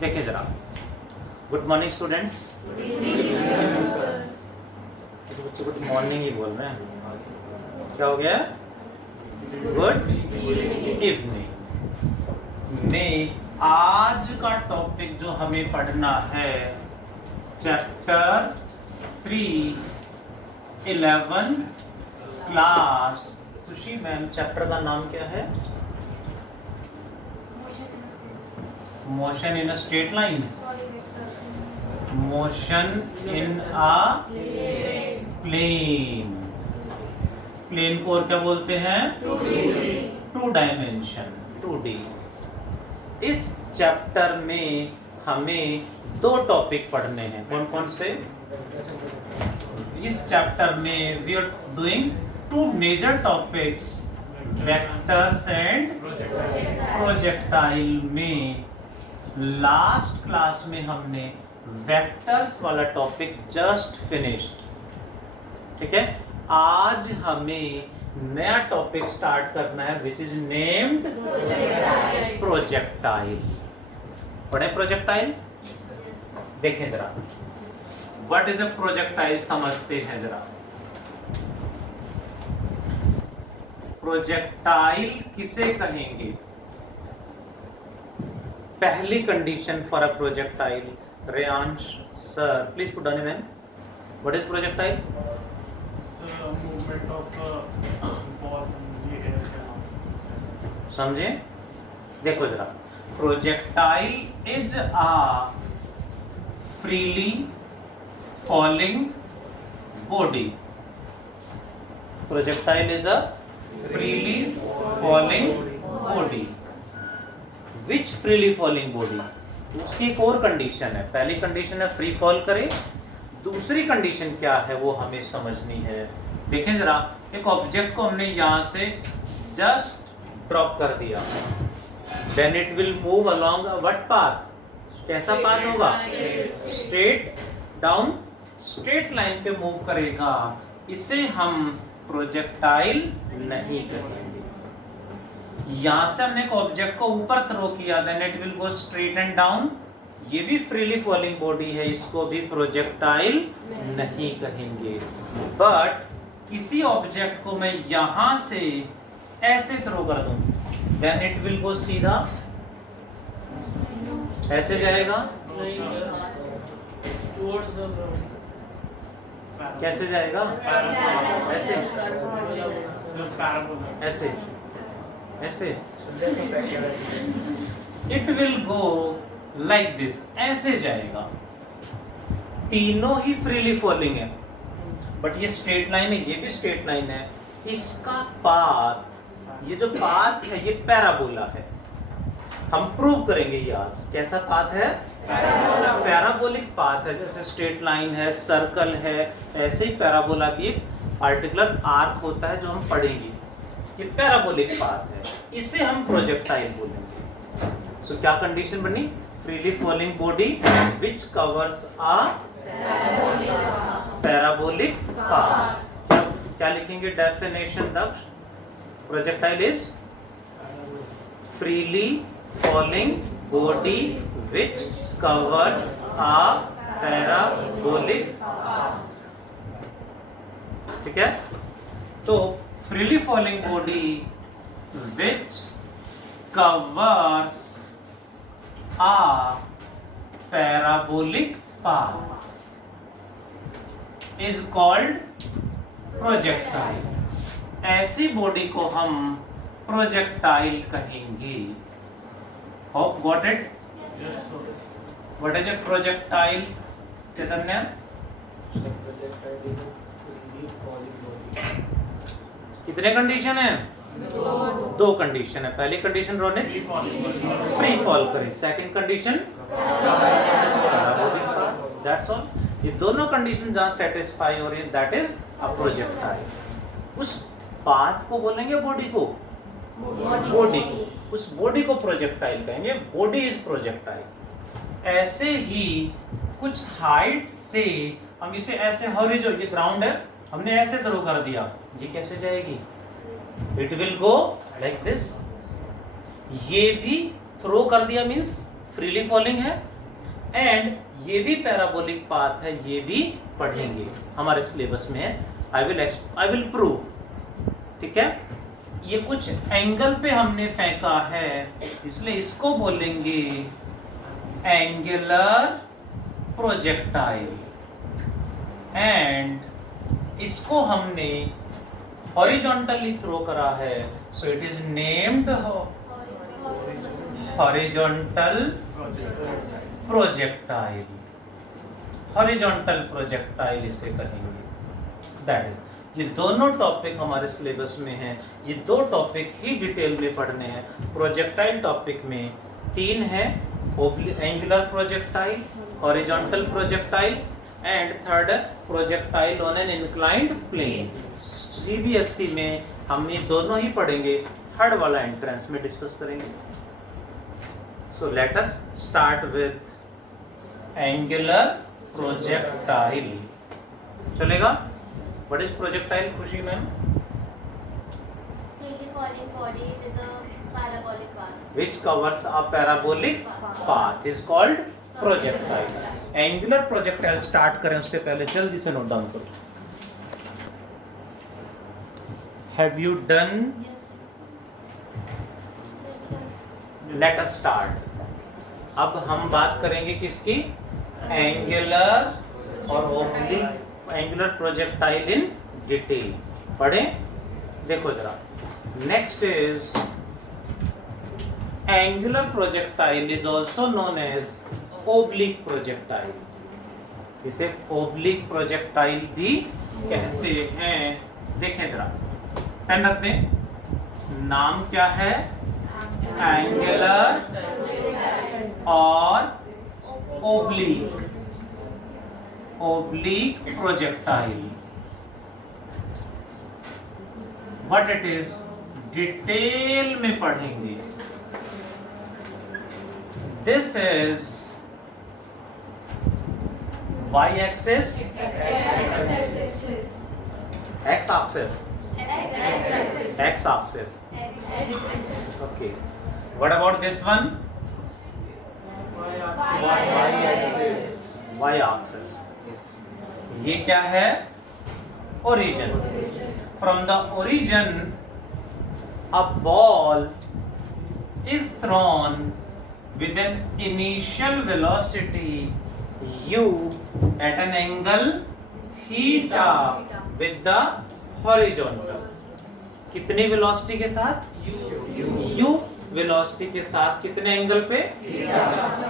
देखिए जरा, good morning students. बच्चे गुड मॉर्निंग ही बोल रहे हैं, क्या हो गया? Good evening. में आज का टॉपिक जो हमें पढ़ना है chapter 3 11 class. Khushi ma'am, chapter का नाम क्या है? Motion in a straight line. Motion in a plane. Plane को और क्या बोलते हैं? 2 डायमेंशन, 2D। इस चैप्टर में हमें 2 टॉपिक पढ़ने हैं। कौन कौन से? इस चैप्टर में we are doing 2 major topics, vectors and projectile. में लास्ट क्लास में हमने वेक्टर्स वाला टॉपिक जस्ट फिनिश्ड, ठीक है। आज हमें नया टॉपिक स्टार्ट करना है विच इज नेम्ड प्रोजेक्टाइल। पढ़े प्रोजेक्टाइल? देखें जरा, व्हाट इज अ प्रोजेक्टाइल समझते हैं जरा। प्रोजेक्टाइल किसे कहेंगे? पहली condition for a projectile, Reyansh sir please put down man, what is projectile? movement of ball in the air can समझे? देखो जरा, projectile is a freely falling body. Projectile is a freely falling body. Which freely falling body? उसकी एक और condition है। पहली condition है free fall करे, दूसरी कंडीशन क्या है वो हमें समझनी है। देखें जरा, एक ऑब्जेक्ट को हमने यहां से जस्ट ड्रॉप कर दिया, then it will move along what path? कैसा पाथ होगा? स्ट्रेट डाउन, स्ट्रेट लाइन पे मूव करेगा। इसे हम प्रोजेक्टाइल नहीं कहेंगे। यहां से हमने एक ऑब्जेक्ट को ऊपर थ्रो किया, then it will go straight and down. ये भी फ्रीली फॉलिंग बॉडी है, इसको भी प्रोजेक्टाइल नहीं कहेंगे। बट किसी ऑब्जेक्ट को मैं यहां से ऐसे थ्रो कर दूं, देन इट विल गो सीधा ऐसे जाएगा। towards the ground. कैसे जाएगा? ऐसे So parabola. ऐसे ऐसे। It will go like this, ऐसे जाएगा। तीनों ही फ्रीली फॉलिंग है, बट ये स्ट्रेट लाइन है, ये भी स्ट्रेट लाइन है। इसका पाथ, ये जो पाथ है ये पैराबोला है। हम प्रूव करेंगे ये आज। कैसा पाथ है? पैराबोलिक पाथ है। जैसे स्ट्रेट लाइन है, सर्कल है, ऐसे ही पैराबोला भी एक पार्टिकुलर आर्क होता है जो हम पढ़ेंगे। ये पैराबोलिक पाथ है, इसे हम प्रोजेक्टाइल बोलेंगे। सो क्या कंडीशन बनी? Freely falling body which covers a parabolic path. क्या लिखेंगे definition Daksh? Projectile is freely falling body which covers a parabolic. ठीक है, तो freely falling body which covers a parabolic path is called projectile। ऐसी body को हम projectile कहेंगे। Hope got it? Yes, so what is a projectile Chaitanya? कितने condition है? 2 condition है। पहली कंडीशन रोने free falling. फ्री फॉल करे, सेकंड कंडीशन दैट्स ऑल। ये दोनों कंडीशन जहां सेटिस्फाई हो रही है दैट इज अ प्रोजेक्टाइल। उस पाथ को बोलेंगे बॉडी को, बॉडी को, उस बॉडी को प्रोजेक्टाइल कहेंगे। Body is projectile. ऐसे ही कुछ हाइट से हम इसे ऐसे हॉरिजॉन्टल, ये ग्राउंड है, हमने ऐसे थ्रो कर दिया, ये कैसे जाएगी? It will go like this. ये भी थ्रो कर दिया मींस फ्रीली फॉलिंग है, एंड ये भी पैराबोलिक पाथ है, ये भी पढ़ेंगे, हमारे सिलेबस में है। आई विल प्रूव, ठीक है। ये कुछ एंगल पे हमने फेंका है, इसलिए इसको बोलेंगे एंगुलर प्रोजेक्टाइल, एंड इसको हमने हॉरिजॉन्टली थ्रो करा है, so it is named horizontal projectile. Horizontal projectile इसे कहेंगे। दैट इज, ये दोनों टॉपिक हमारे सिलेबस में हैं, ये दो टॉपिक ही डिटेल में पढ़ने हैं। प्रोजेक्टाइल टॉपिक में 3 है, angular projectile, horizontal projectile and third projectile on an inclined plane. CBSE में हम ये दोनों ही पढ़ेंगे, थर्ड वाला एंट्रेंस में डिस्कस करेंगे। So let us start with angular projectile. चलेगा? व्हाट इज प्रोजेक्टाइल, खुशी ma'am? Freely falling body with a parabolic path. Which covers a parabolic path is called projectile. Angular projectile start करें उससे पहले जल्दी से note down करो। Have you done? Let us start. अब हम बात करेंगे किसकी? एंगुलर और oblique angular projectile in detail. पढ़ें, देखो जरा। Next is angular projectile is also known as oblique projectile. इसे ओब्लिक प्रोजेक्टाइल भी कहते हैं। देखें जरा, पेन रख दें। नाम क्या है? एंगुलर और oblique, oblique projectile. What it is detail में पढ़ेंगे। This is y axis, x axis, x axis. Okay. What about this one? Y axis. ये क्या है? Origin. From the origin, a ball is thrown with an initial velocity u at an angle theta with the horizontal. कितनी velocity के साथ? u velocity के साथ कितने angle पे?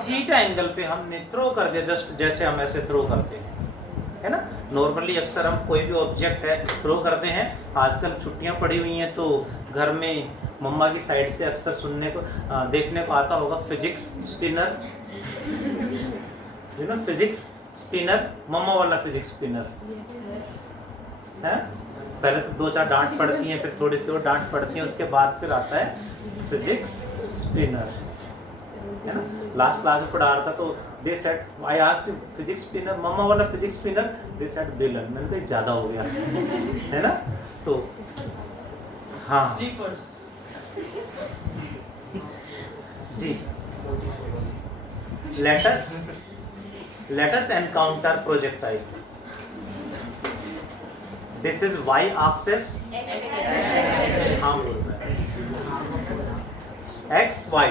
थीटा एंगल पे हमने थ्रो कर दिया, जस्ट जैसे हम ऐसे थ्रो करते हैं, है ना। नॉर्मली अक्सर हम कोई भी ऑब्जेक्ट है थ्रो करते हैं। आजकल छुट्टियां पड़ी हुई हैं तो घर में मम्मा की साइड से अक्सर सुनने को देखने को आता होगा physics spinner, you know physics spinner, मम्मा वाला फिजिक्स स्पिनर है। पहले तो 2-4 डांट पड़ती हैं, फिर थोड़ी सी और डांट पड़ती है, उसके बाद फिर आता है फिजिक्स स्पिनर, है ना। लास्ट क्लास में पढ़ा रहा था तो they said I asked physics spinner, मम्मा वाला फिजिक्स स्पिनर, दे सेड बेलन। मैंने कहा ज़्यादा हो गया है ना। तो हाँ जी, let us encounter projectile. This is y axis, हाँ बोल रहा है, x y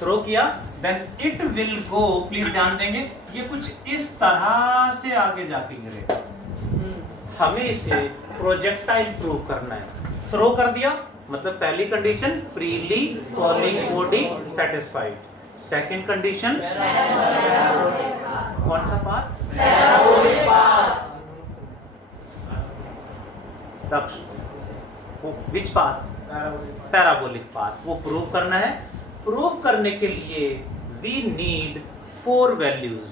थ्रो किया, then it will go, please ध्यान देंगे, ये कुछ इस तरह से आगे जाके गिरेगा। हमें इसे प्रोजेक्टाइल प्रूव करना है। थ्रो कर दिया मतलब पहली condition freely falling body satisfied. Second condition कौन सा पाथ? विच पाथ? Parabolic path. वो प्रूव करना है। प्रूव करने के लिए वी नीड 4 वैल्यूज।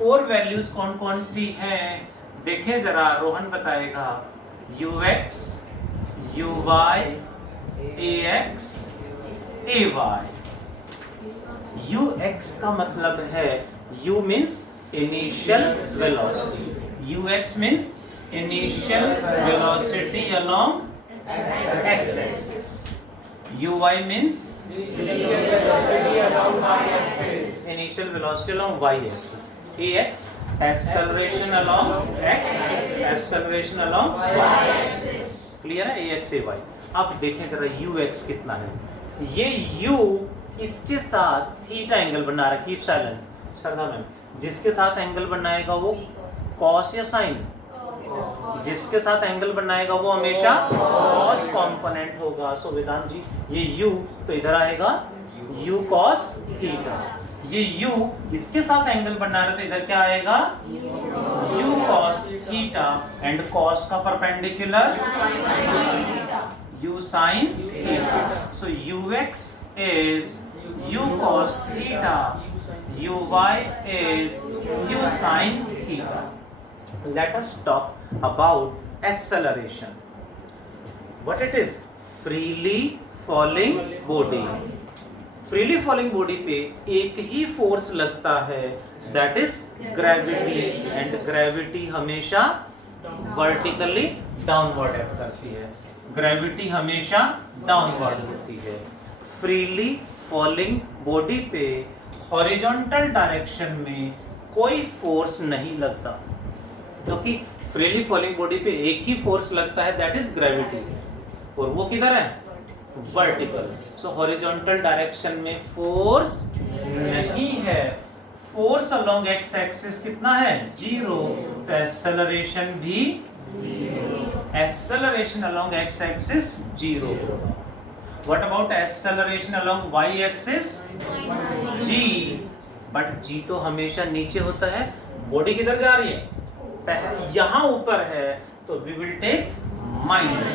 4 वैल्यूज कौन कौन सी हैं देखें जरा, रोहन बताएगा। ux, uy, ax, ay। ux का मतलब है, u means initial velocity, ux means initial velocity along x axis, uy means Initial velocity along y axis. Ax, acceleration along x, acceleration along y axis. Clear है? ax ay. अब देखें जरा ux कितना है. ये u इसके साथ theta angle बना रहा है. कीप साइलेंस श्रद्धा मैम. जिसके साथ एंगल बनाएगा वो कॉस या साइन? जिसके साथ एंगल बनाएगा वो हमेशा कॉस कंपोनेंट होगा. सो वेदांत जी ये u तो इधर आएगा u cos थीटा. ये u इसके साथ एंगल बना रहे तो इधर क्या आएगा u cos theta and cos का perpendicular u sin theta. So ux is u cos theta, uy is u sin theta. Let us talk about acceleration. What it is? Freely falling body. Freely falling body पे एक ही force लगता है, that is gravity, and gravity हमेशा vertically downward act करती है. Gravity हमेशा downward होती है. Freely falling body पे horizontal direction में कोई फोर्स नहीं लगता, क्योंकि फ्रीली फॉलिंग बॉडी पे एक ही फोर्स लगता है, दैट इज ग्रेविटी. और वो किधर है? वर्टिकल. सो हॉरिजॉन्टल डायरेक्शन में फोर्स नहीं है. फोर्स अलोंग एक्स एक्सिस कितना है? 0. तो एक्सेलरेशन भी एक्सेलरेशन अलोंग एक्स एक्सिस 0 होगा. What about acceleration along Y axis? g. But g तो हमेशा नीचे होता है. बॉडी किधर जा रही है? यहाँ ऊपर है, तो we will take minus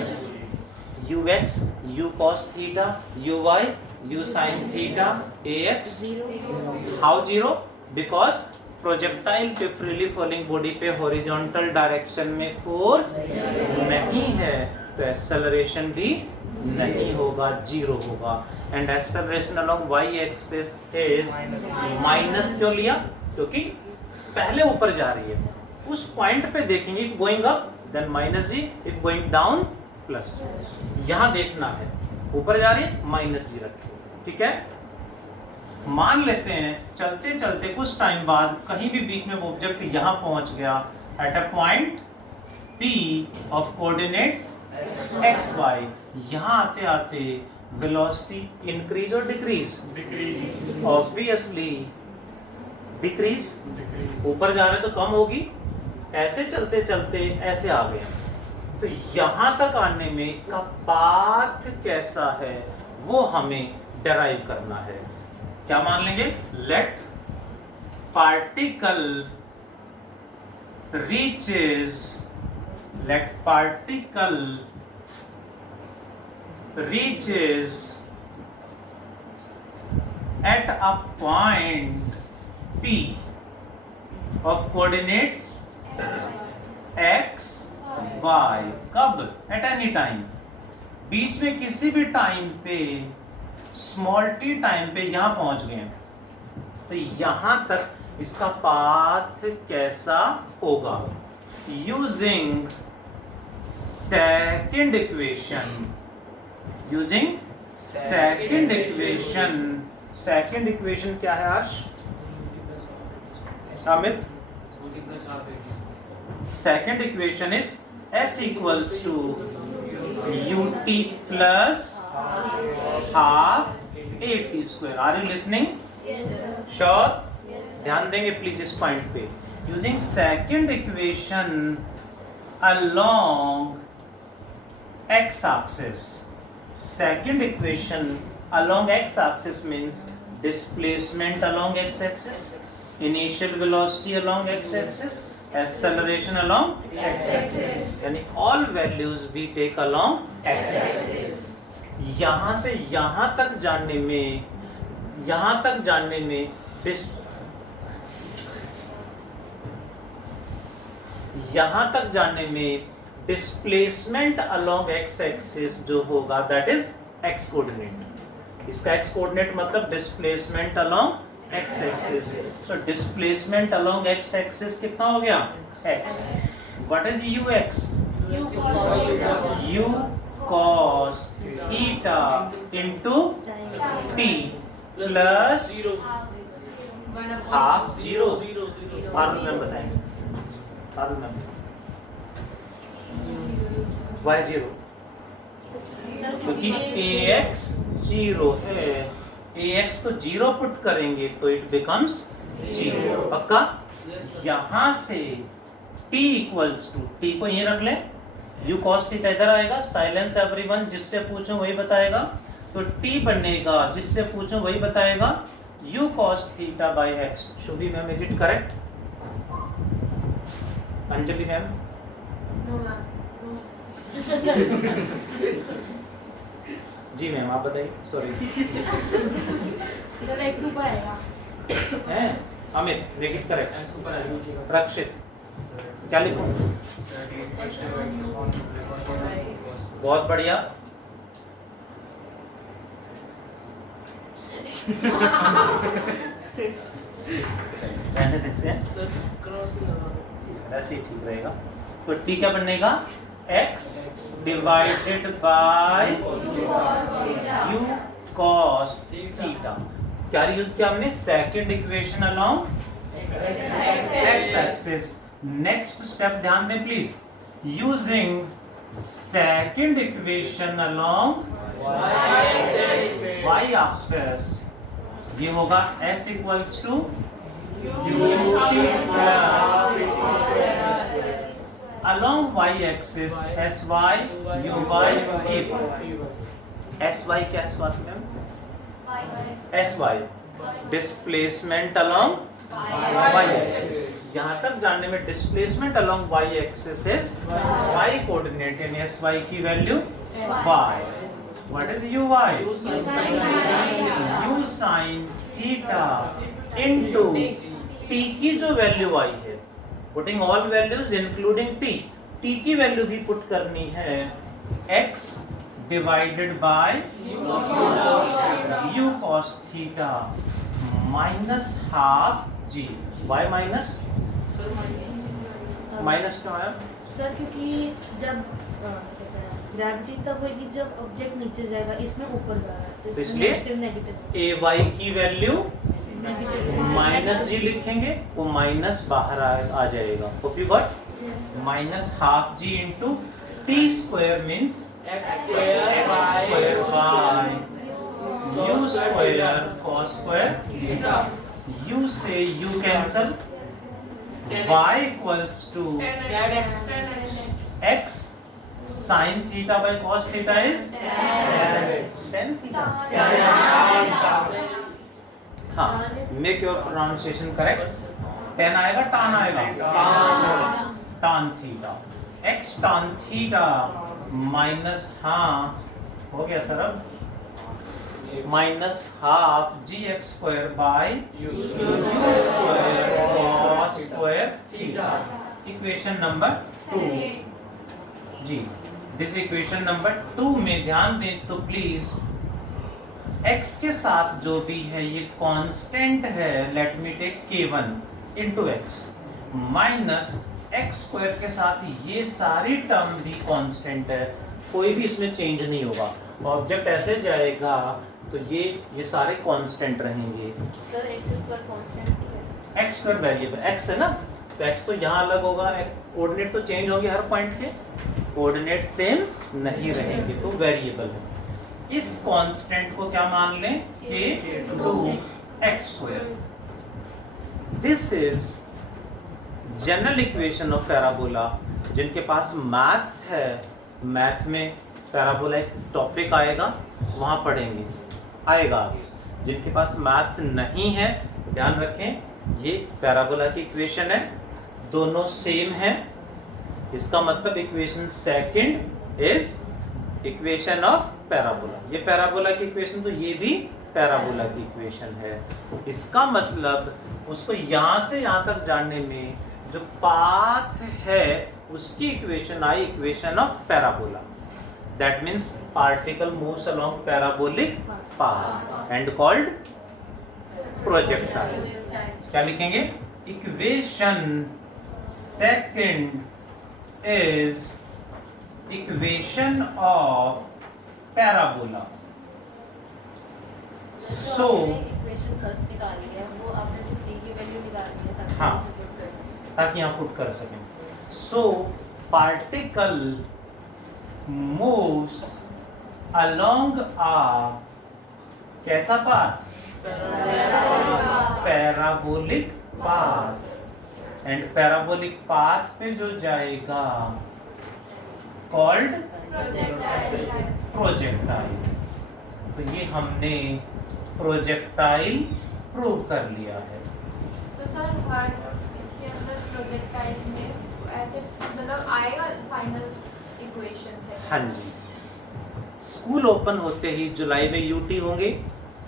ux u cos theta, uy u sin theta, ax. How 0? Because projectile पे फ्रीली फॉलिंग बॉडी पे हॉरिजॉन्टल डायरेक्शन में फोर्स नहीं है, तो एक्सेलरेशन भी नहीं होगा, 0 होगा. And acceleration along y axis is minus. क्यों लिया? क्योंकि पहले ऊपर जा रही है. उस पॉइंट पे देखेंगे going up then minus G, it going down plus. यहां देखना है ऊपर जा रही है माइनस जी रखें. ठीक है. मान लेते हैं चलते चलते कुछ टाइम बाद कहीं भी बीच में वो ऑब्जेक्ट यहां पहुंच गया at a point P of coordinates x y. यहां आते आते वेलोसिटी इंक्रीज और डिक्रीज? Obviously decrease. ऊपर जा रहे तो कम होगी. ऐसे चलते चलते ऐसे आ गए, तो यहां तक आने में इसका पाथ कैसा है वो हमें डेराइव करना है. क्या मान लेंगे? Let particle reaches at a point P of coordinates x y. कब? at any time. बीच में किसी भी टाइम पे स्मॉल t टाइम पे यहां पहुंच गए, तो यहां तक इसका पाथ कैसा होगा? Using second equation. Second equation क्या है Harsh? Amit? Second equation is s equals to ut plus half at square. Are you listening? Sure? ध्यान देंगे प्लीज इस पॉइंट पे. Using second equation along x axis. Second equation along x axis means displacement along x axis, initial velocity along x axis, acceleration along x axis. यानी all values we take along x axis. यहाँ से यहाँ तक जाने में यहाँ तक जाने में डिस्प्लेसमेंट अलोंग एक्स एक्सिस जो होगा दैट इज एक्स कोऑर्डिनेट. इसका एक्स कोऑर्डिनेट मतलब displacement along x axis. So displacement along x axis कितना हो गया? x. What is you x? You cos theta into t plus half zero. Formula में बताएंगे, formula में y जीरो, क्योंकि ax zero है, ax को जीरो पुट करेंगे तो इट बिकम्स जीरो। पक्का? यहां से t इक्वल्स टू, t को ये रख लें, u cos थीटा इधर आएगा, साइलेंस एवरीवन, जिससे पूछो वही बताएगा। तो t बनेगा, जिससे पूछो वही बताएगा, u cos theta by x। Shubhi ma'am, is it correct? Anjali ma'am? जी मैम, आप बताइए। सॉरी सर x ऊपर आएगा। हैं? Amit, make it correct. Rakshit, क्या लिखूं? बहुत बढ़िया। रहने देते हैं, ऐसे ही ठीक रहेगा। तो t क्या बनेगा? x divided by u cos theta. क्या यूज किया हमने? Second equation along x axis. Next step ध्यान दें please, using second equation along y axis, ये होगा s equals to ut plus along y axis sy uy a। sy क्या है इस बात में? sy displacement along y axis। यहाँ तक जानने में displacement along y axis is y coordinate, यानी sy की value y। What is uy? u sin theta into t की जो वैल्यू आई है, putting all values including t, t की वैल्यू भी पुट करनी है, x divided by u cos theta minus half g। y minus minus क्यों आया? Sir क्योंकि जब ग्रेविटी तब होगी जब ऑब्जेक्ट नीचे जाएगा, इसमें ऊपर जा रहा है, तो इसलिए नेगेटिव ay की वैल्यू माइनस जी लिखेंगे, वो माइनस बाहर आ जाएगा। Hope you got? Minus half g into t square means x square by u square cos square theta. u से u cancel, y equals to x sin theta by cos theta is tan theta. हाँ, make your pronunciation correct. tan आएगा, tan आएगा, tan theta, x tan theta minus, हाँ हो गया sir, अब minus half G X square by U square cos square theta. Equation number 2 जी, this equation number 2 में ध्यान दें तो प्लीज, x के साथ जो भी है ये कांस्टेंट है, let me take k1 into X, minus X square के साथ ये सारी टर्म भी कांस्टेंट है, कोई भी इसमें चेंज नहीं होगा। ऑब्जेक्ट ऐसे जाएगा तो ये सारे कांस्टेंट रहेंगे। सर x स्क्वायर कांस्टेंट ही है। x स्क्वायर वेरिएबल x है ना, तो x तो यहाँ अलग होगा, कोऑर्डिनेट तो चेंज होंगे हर पॉइंट के, कोऑर्डिनेट सेम नहीं रहेंगे, तो वेरिएबल है। इस कांस्टेंट को क्या मान लें? x square. This is general equation of parabola. जिनके पास मैथ्स है, मैथ में पैराबोला एक टॉपिक आएगा, वहाँ पढ़ेंगे, आएगा आगे। जिनके पास मैथ्स नहीं है, ध्यान रखें ये पैराबोला की इक्वेशन है, दोनों सेम है, इसका मतलब equation second is equation of parabola. ये पैराबोला की इक्वेशन, तो ये भी पैराबोला की इक्वेशन है। इसका मतलब उसको यहाँ से यहाँ तक जानने में जो पाथ है उसकी equation I, equation of parabola. That means particle moves along parabolic path and called projectile. क्या लिखेंगे? Equation second is equation of parabola. So equation first निकाली है वो आपने सिर्फ t की वैल्यू निकालनी है ताकि हाँ। इसे पुट कर सकें। ताकि आप पुट कर सकें। सो पार्टिकल मूव्स अलोंग आ कैसा path? Parabolic path. And parabolic path पे जो जाएगा कॉल्ड प्रोजेक्टाइल। तो ये हमने प्रोजेक्टाइल प्रूव कर लिया है। तो सर हर इसके अंदर प्रोजेक्टाइल में ऐसे मतलब आएगा फाइनल इक्वेशन से। हाँ जी, स्कूल ओपन होते ही जुलाई में यूटी होंगे,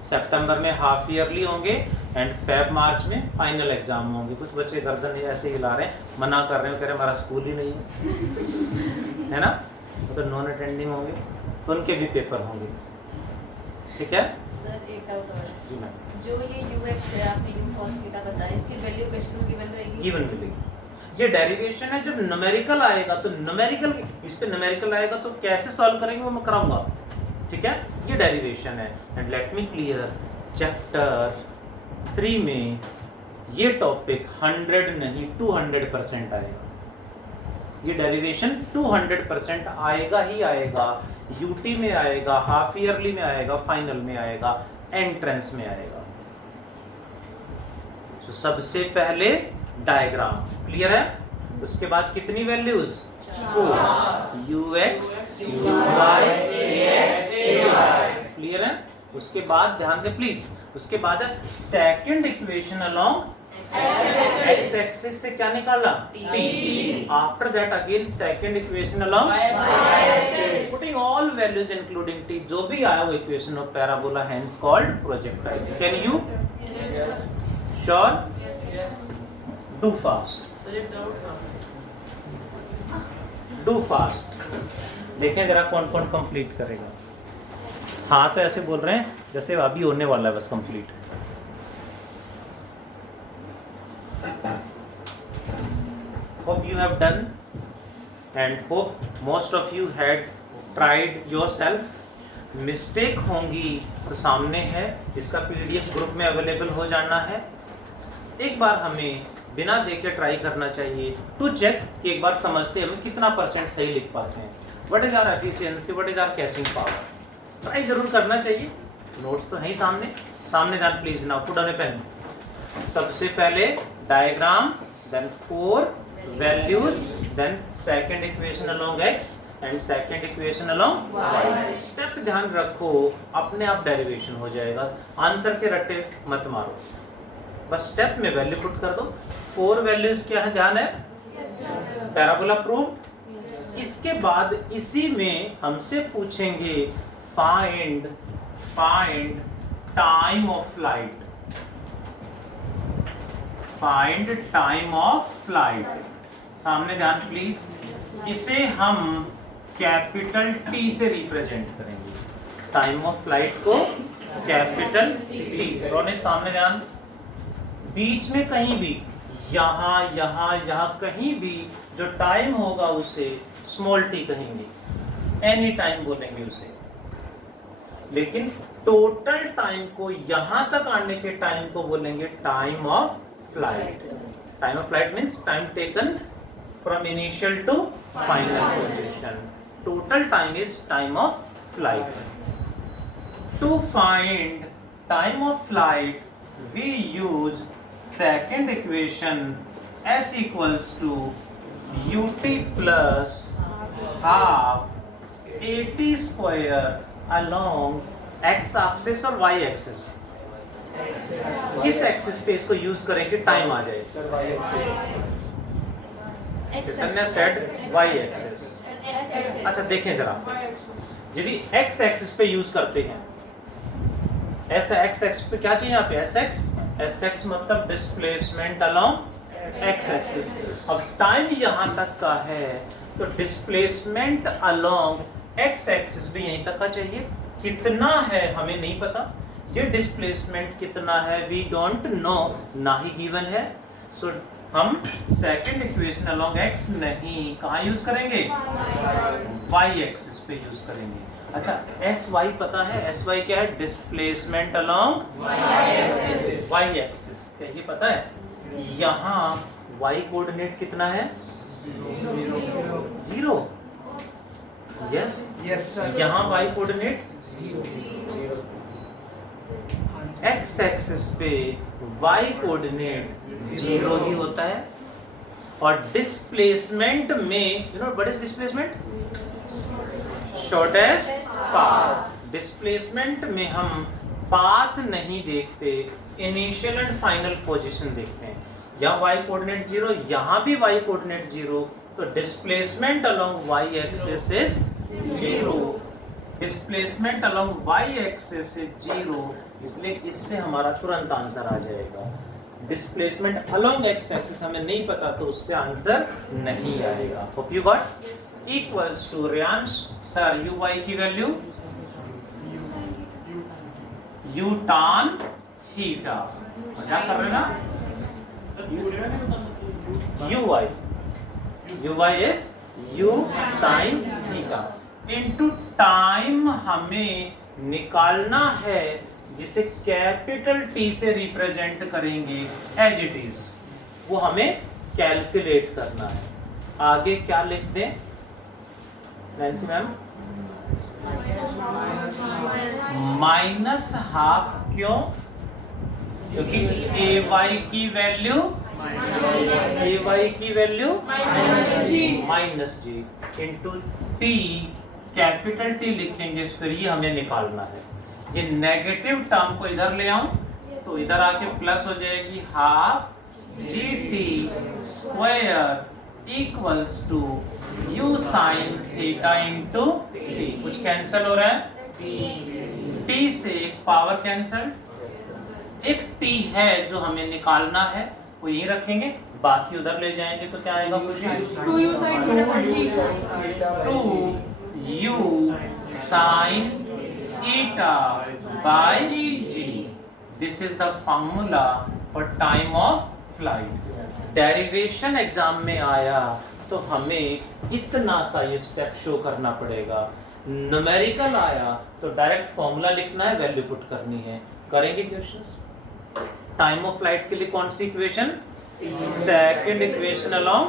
सितंबर में हाफ ईयरली होंगे एंड फेब मार्च में फाइनल एग्जाम होंगे। कुछ बच्चे गर्दन ऐसे हिला रहे हैं, मना कर रहे हैं, कह रहे हमारा स्कूल ही नहीं है है ना, तो नॉन अटेंडिंग होंगे तो उनके भी पेपर होंगे। ठीक है सर एक डाउट और है, जी मैम। जो ये ux है आपने u cos थीटा बताया, इसकी वैल्यू क्वेश्चन में गिवन रहेगी? गिवन मिलेगी। ये डेरिवेशन है, जब न्यूमेरिकल आएगा तो न्यूमेरिकल, इस पे न्यूमेरिकल आएगा तो कैसे सॉल्व करेंगे वो मैं कराऊंगा। ठीक है, ये डेरिवेशन है। And let me clear, chapter 3 में ये टॉपिक 100 नहीं 200% आएगा। ये डेरिवेशन 200% आएगा ही आएगा, यूटी में आएगा, हाफ ईयरली में आएगा, फाइनल में आएगा, एंट्रेंस में आएगा। तो सबसे पहले डायग्राम क्लियर है, उसके बाद कितनी values? 4 ux uy ax ay clear है। उसके बाद ध्यान दे प्लीज, उसके बाद second equation along x axis से क्या निकाला? t। After that again second equation along y axis, putting all values including t, जो भी आया वो equation of parabola hence called projectile. Can you sure? Do fast, do fast. देखें जरा कौन कौन कंप्लीट करेगा। हाँ तो ऐसे बोल रहे हैं जैसे अभी होने वाला है बस complete. Hope you have done and hope most of you had tried yourself. Mistake होंगी तो सामने है, इसका पीडीएफ ग्रुप में अवेलेबल हो जाना है। एक बार हमें बिना देखे ट्राई करना चाहिए टू चेक कि एक बार समझते हमें कितना परसेंट सही लिख पाते हैं। What is our efficiency, what is our catching power. Try जरूर करना चाहिए। नोट्स तो है ही सामने, सामने ध्यान please now put on a pen. सबसे पहले diagram, then 4 values, then second equation along x and second equation along y. Step ध्यान रखो, अपने आप डेरिवेशन हो जाएगा। आंसर के रट्टे मत मारो, बस स्टेप में वैल्यू पुट कर दो। 4 वैल्यूज क्या है ध्यान है? Parabola prove. इसके बाद इसी में हमसे पूछेंगे find time of flight, find time of flight. सामने ध्यान प्लीज, इसे हम कैपिटल T से रिप्रेजेंट करेंगे। टाइम ऑफ फ्लाइट को कैपिटल T। रोने सामने ध्यान, बीच में कहीं भी यहाँ यहाँ यहाँ कहीं भी जो टाइम होगा उसे स्मॉल t कहेंगे, एनी टाइम बोलेंगे उसे। लेकिन टोटल टाइम को यहाँ तक आने के टाइम को बोलेंगे time of flight. Time of flight means time taken from initial to final position. Total time is time of flight. To find time of flight, we use second equation s equals to ut plus half at square along x axis और y axis। किस axis पे इसको use करेंगे time आ जाए? y axis. अच्छा देखें जरा, यदि x एक्सिस पे यूज करते हैं, ऐसा x एक्सिस पे क्या चाहिए यहाँ पे? sx मतलब डिस्प्लेसमेंट अलोंग x एक्सिस। अब टाइम यहाँ तक का है तो डिस्प्लेसमेंट अलोंग x एक्सिस भी यहीं तक का चाहिए। कितना है हमें नहीं पता, ये डिस्प्लेसमेंट कितना है वी डोंट नो, ना ही गिवन है। सो हम सेकंड इक्वेशन अलोंग एक्स नहीं, कहाँ यूज करेंगे? वाई एक्सिस पे यूज करेंगे। अच्छा, एस वाई पता है? एस वाई क्या है? डिस्प्लेसमेंट अलोंग वाई एक्सिस, क्या ये पता है? यहाँ वाई कोऑर्डिनेट कितना है? 0। यस, यहाँ वाई कोऑर्डिनेट एक्स एक्सिस पे वाई कोऑर्डिनेट 0 ही होता है। और डिस्प्लेसमेंट में, you know what is displacement? Shortest path. Displacement में हम पाथ नहीं देखते, इनिशियल एंड फाइनल पोजीशन देखते हैं। यहाँ वाई कोऑर्डिनेट 0, यहाँ भी वाई कोऑर्डिनेट 0, तो displacement along Y axis is 0। Displacement along Y axis is 0, इसलिए इससे हमारा तुरंत आंसर आ जाएगा। डिस्प्लेसमेंट अलोंग एक्स एक्सिस हमें नहीं पता, तो उससे आंसर नहीं आएगा। Hope you got. Equals to Riyansh sir U Y की वैल्यू यू टॉन थीटा, मजाक कर रहे ना? U Y is U sine theta into time हमें निकालना है, जिसे कैपिटल टी से रिप्रेजेंट करेंगे एज इट इज, वो हमें कैलकुलेट करना है। आगे क्या लिख दें नैन्सी मैम? -½ क्यों? क्योंकि ए वाई की value -g into T, capital T लिखेंगे इस पर, ये हमें निकालना है। ये नेगेटिव टर्म को इधर ले आऊं तो इधर आके प्लस हो जाएगी, ½ equals to U sine theta into T. कुछ कैंसिल हो रहा है, टी से एक पावर कैंसिल, एक टी है जो हमें निकालना है, वो यही रखेंगे, बाकी उधर ले जाएंगे तो क्या आएगा? 2u sin theta by g. This is the formula for time of flight. Derivation exam में आया तो हमें इतना सा ये स्टेप शो करना पड़ेगा। न्यूमेरिकल आया तो डायरेक्ट फॉर्मूला लिखना है, वैल्यू पुट करनी है। करेंगे क्वेश्चंस। टाइम ऑफ फ्लाइट के लिए कौन सी equation? Second equation along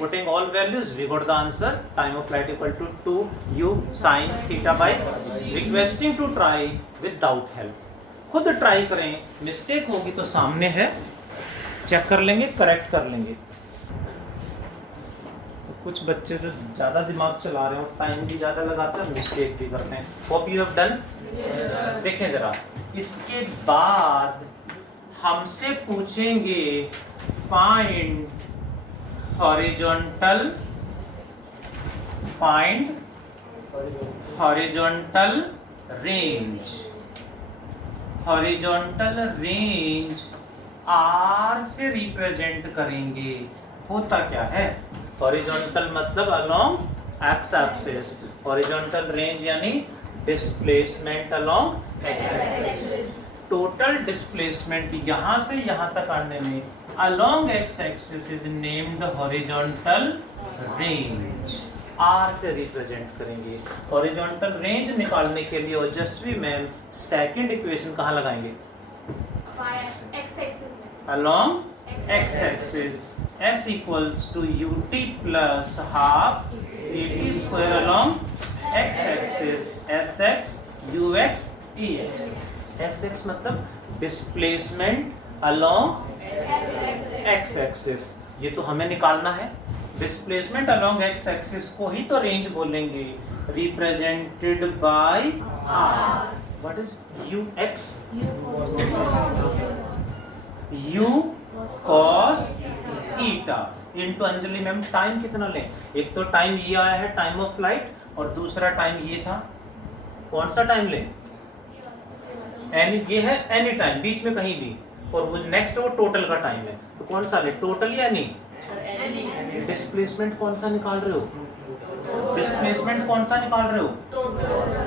putting all values we got the answer. Time of flight equal to 2u sin theta by, requesting to try without help. खुद try करें, mistake होगी तो सामने है, चेक कर लेंगे, करेक्ट कर लेंगे। कुछ बच्चे जो ज़्यादा दिमाग चला रहे हो, टाइम भी ज़्यादा लगाते हैं, मिस्टेक भी करते हैं। Hope you have done. देखें ज़रा, इसके बाद हमसे पूछेंगे find horizontal range. Horizontal range R से रिप्रेजेंट करेंगे। होता क्या है? हॉरिजॉन्टल मतलब along x axis, horizontal range यानी displacement along x axis. Total displacement यहाँ से यहाँ तक आने में along x axis is named horizontal range. R से रिप्रेजेंट करेंगे। हॉरिजॉन्टल रेंज निकालने के लिए ओजस्वी मैम सेकंड इक्वेशन कहाँ लगाएंगे? Along x axis s equals to ut plus half at square along x axis sx ux ex। sx मतलब displacement along x axis, ये तो हमें निकालना है। डिस्प्लेसमेंट अलोंग x एक्सिस को ही तो रेंज बोलेंगे, represented by r। What is ux? u cos theta into Anjali ma'am time कितना लें? एक तो टाइम ये आया है टाइम ऑफ फ्लाइट, और दूसरा टाइम ये था। कौन सा टाइम लें? एनी, ये है एनी टाइम, बीच में कहीं भी, और वो नेक्स्ट वो टोटल का टाइम है। तो कौन सा ले? टोटल या नहीं? डिस्प्लेसमेंट कौन सा निकाल रहे हो? डिस्प्लेसमेंट कौन सा निकाल रहे हो?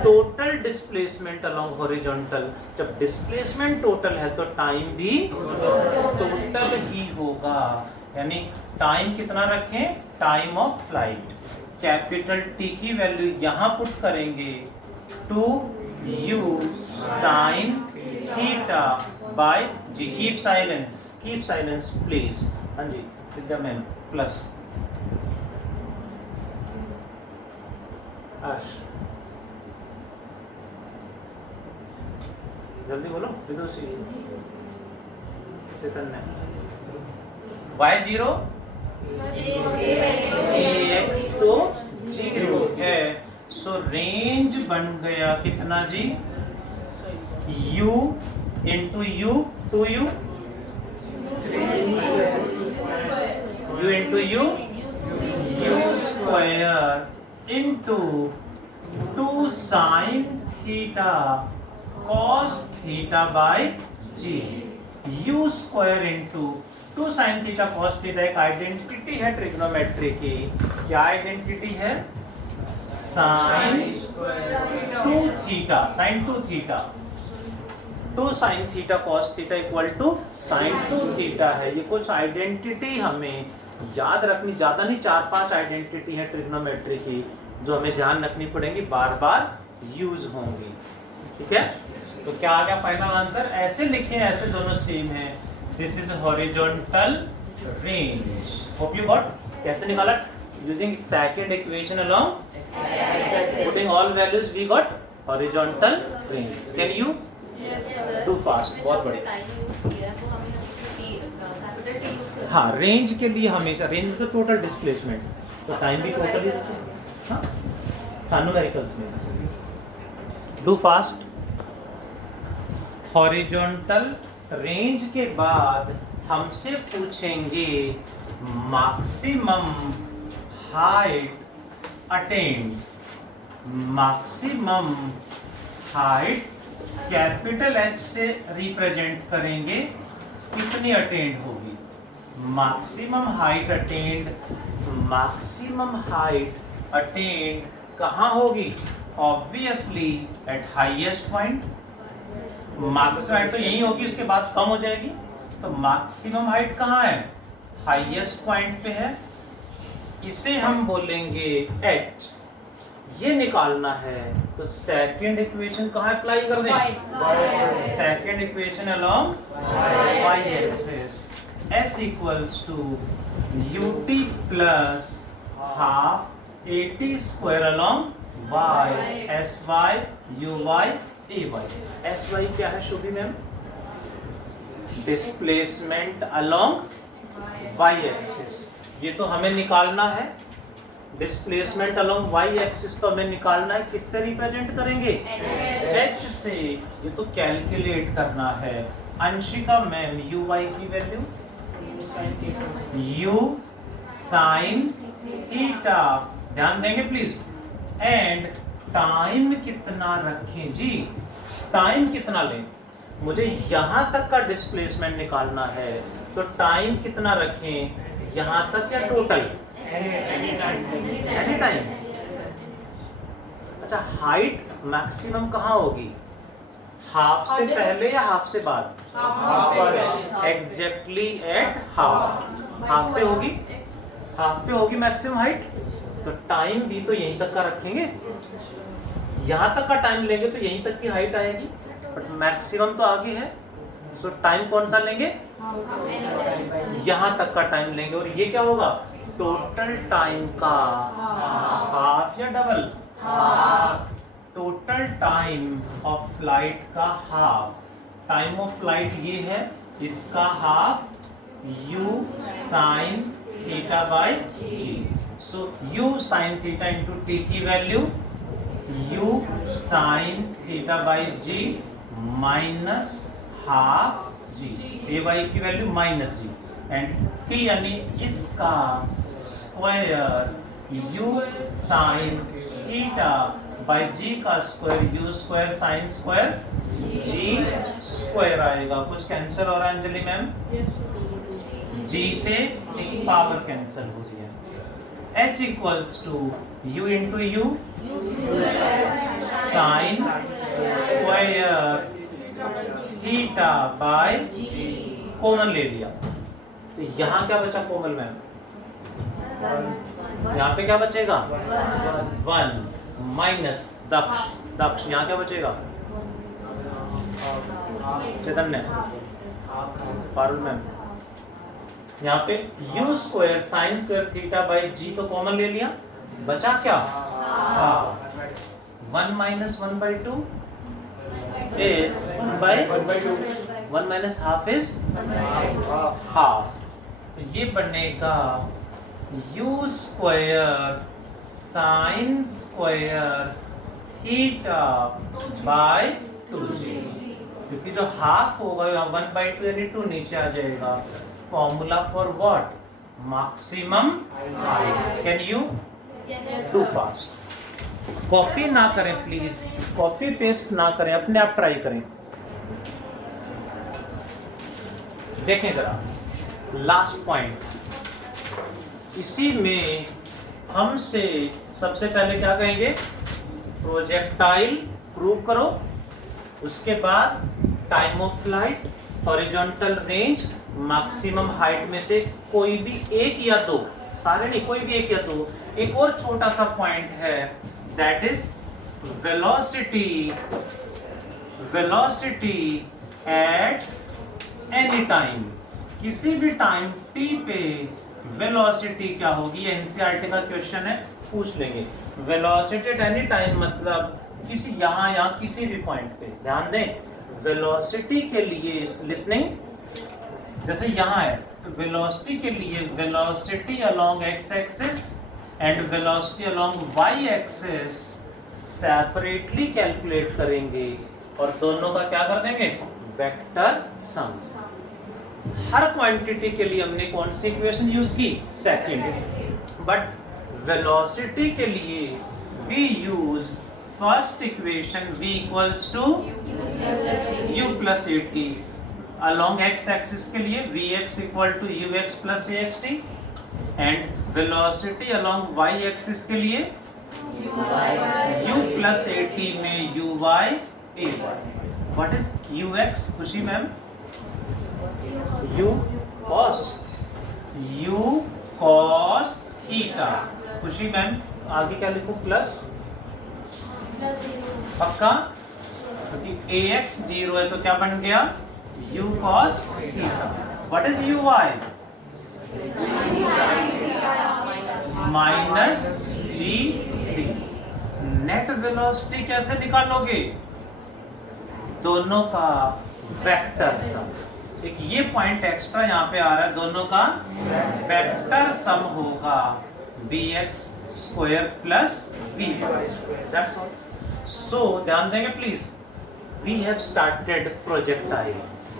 Total displacement along horizontal. जब डिस्प्लेसमेंट टोटल है तो टाइम भी टोटल ही होगा। यानी टाइम कितना रखें? Time of flight. Capital T की वैल्यू यहां पुट करेंगे 2u sin theta by G. Keep silence please. हाँ जी विद्या मैम प्लस जल्दी बोलो विदुषी चैतन्य। y0 x तो 0 है। सो रेंज बन गया कितना जी? u into u 2u u into u square into 2 sin theta cos theta by g। u square into 2 sin theta cos theta एक आइडेंटिटी है ट्रिग्नोमेट्री की। क्या आइडेंटिटी है? sin 2 theta. sin 2 theta 2 sin थीटा cos theta equal to sin 2 theta है। ये कुछ identity हमें याद रखनी, ज्यादा नहीं 4-5 आइडेंटिटी है ट्रिग्नोमेट्री की जो हमें ध्यान रखनी पड़ेगी, बार बार यूज होंगी। ठीक है, तो क्या आ गया फाइनल आंसर? ऐसे लिखें, ऐसे दोनों सेम है। This is horizontal range. Hope you got. कैसे निकाला? Using second equation along putting all values we got horizontal range. Can you do fast? बहुत बढ़िया। हाँ, रेंज के लिए हमेशा रेंज का टोटल डिस्प्लेसमेंट, तो टाइम भी टोटल हाँ न्यूमेरिकल्स में। Do fast. हॉरिजॉन्टल रेंज के बाद हमसे पूछेंगे maximum height attained. Maximum height capital H से रिप्रेजेंट करेंगे, कितनी अटेन्ड होगी? Maximum height attained. Maximum height attend कहाँ होगी? Obviously eight highest point. Maximum height तो यही होगी, उसके बाद कम हो जाएगी। तो मैक्सिमम हाइट कहाँ है? हाईएस्ट पॉइंट पे है। इसे हम बोलेंगे h। ये निकालना है तो सेकंड इक्वेशन कहाँ अप्लाई कर दें? Second equation along y axis. s equals to ut plus half 80 square along y। sy uy ay। sy क्या है Shubhi ma'am? Displacement along y axis. ये तो हमें निकालना है। डिस्प्लेसमेंट अलोंग y एक्सिस तो हमें निकालना है, किससे रिप्रेजेंट करेंगे? h से। ये तो कैलकुलेट करना है। अंशिका मैम uy की वैल्यू u sin थीटा, ध्यान देंगे प्लीज। एंड टाइम कितना रखें जी? टाइम कितना लें? मुझे यहां तक का डिस्प्लेसमेंट निकालना है, तो टाइम कितना रखें? यहां तक या टोटल? Any time. अच्छा, हाइट मैक्सिमम कहाँ होगी? हाफ से पहले या हाफ से बाद? Exactly at half. हाफ पे होगी, हाफ पे होगी मैक्सिमम हाइट। तो टाइम भी तो यहीं तक का रखेंगे। यहां तक का टाइम लेंगे तो यहीं तक की हाइट आएगी, बट मैक्सिमम तो आगे है। सो टाइम कौन सा लेंगे? यहां तक का टाइम लेंगे। और ये क्या होगा? टोटल टाइम का हाफ या double? Total time of flight का हाफ। टाइम ऑफ फ्लाइट ये है, इसका half u sin theta by g। So u sin theta into t की value u sin theta by g minus half g। ay की value minus g and t यानी इसका square u sin theta by g का square u square sin square g square आएगा। कुछ cancel हो रहा है अंजलि मैम? g से एक पावर कैंसिल हो रही है। h equals to u into U sine square theta by common ले लिया, तो यहाँ क्या बचा कॉमन मैम? यहाँ पे क्या बचेगा? 1 माइनस दक्ष यहाँ क्या बचेगा? चैतन्य पारुल मैम, यहाँ पे u square sine square theta by g तो कॉमन ले लिया, बचा क्या? Half. 1 minus 1/2 is 1/2। 1 minus half is half, तो ये बनेगा u square sine square theta by 2g, क्योंकि जो हाफ होगा 1/2 यानी 2 नीचे आ जाएगा। Formula for what? Maximum height. Can you do fast? Copy ना करें प्लीज, कॉपी पेस्ट ना करें, अपने आप ट्राई करें। देखें जरा लास्ट पॉइंट, इसी में हमसे सबसे पहले क्या कहेंगे? प्रोजेक्टाइल प्रूव करो, उसके बाद time of flight, horizontal range, maximum height में से कोई भी एक या दो, सारे नहीं, कोई भी एक या दो। एक और छोटा सा पॉइंट है, that is velocity at any time. किसी भी टाइम t पे वेलोसिटी क्या होगी? एनसीईआरटी का क्वेश्चन है, पूछ लेंगे। वेलोसिटी एट एनी टाइम मतलब किसी यहाँ किसी भी पॉइंट पे। ध्यान दें, वेलोसिटी के लिए लिसनिंग, जैसे यहाँ है तो वेलोसिटी के लिए velocity along x axis and velocity along y axis separately calculate करेंगे और दोनों का क्या कर देंगे? Vector sum. हर क्वांटिटी के लिए हमने कौन सी इक्वेशन यूज की? सेकंड। बट वेलोसिटी के लिए we use first equation v equals to u plus at। Along x axis के लिए vx equal to ux plus axt and velocity along y axis के लिए u प्लस at में uy ay। What is ux? Khushi ma'am, u cos theta. Khushi ma'am आगे क्या लिखूं? Plus पक्का, क्योंकि ax 0 है तो क्या बन गया? u cos theta. What is uy? Minus g। Net velocity कैसे निकालोगे? दोनों का वेक्टर सम। एक ये पॉइंट एक्स्ट्रा यहाँ पे आ रहा है, दोनों का वेक्टर सम होगा bx square plus vy square. That's all. So ध्यान देंगे please, we have started projectile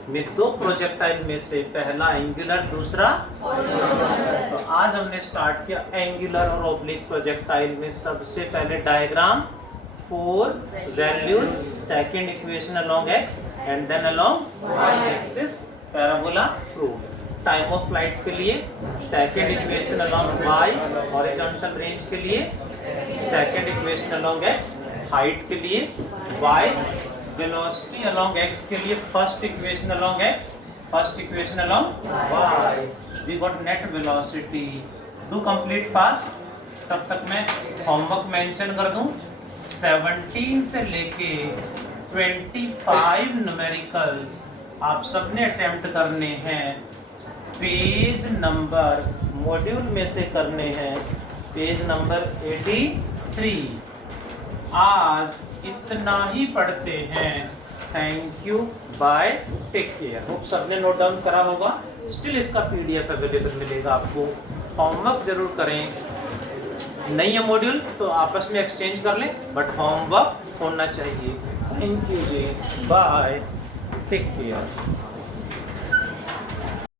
में। दो प्रोजेक्टाइल में से पहला एंगुलर, दूसरा तो आज हमने स्टार्ट किया एंगुलर और ऑब्लिक प्रोजेक्टाइल में। सबसे पहले diagram, 4 values, second equation along x and then along y axis, parabola prove. Time of flight के लिए second equation along y, horizontal range के लिए second equation along x, height के लिए y, वेलोसिटी अलोंग x के लिए first equation along x, first equation along y। We got net velocity. Do complete fast, तब तक मैं होमवर्क मेंशन कर दूं। 17 से लेके 25 न्यूमेरिकल्स आप सबने अटेम्प्ट करने हैं। पेज नंबर मॉड्यूल में से करने हैं, पेज नंबर 83। आज इतना ही पढ़ते हैं। Thank you, bye, take care. Hope सबने नोट डाउन करा होगा। स्टिल इसका पीडीएफ अवेलेबल मिलेगा आपको। होमवर्क जरूर करें। नहीं है मॉड्यूल तो आपस में एक्सचेंज कर लें, बट होमवर्क होना चाहिए। थैंक यू जी, बाय, टेक केयर।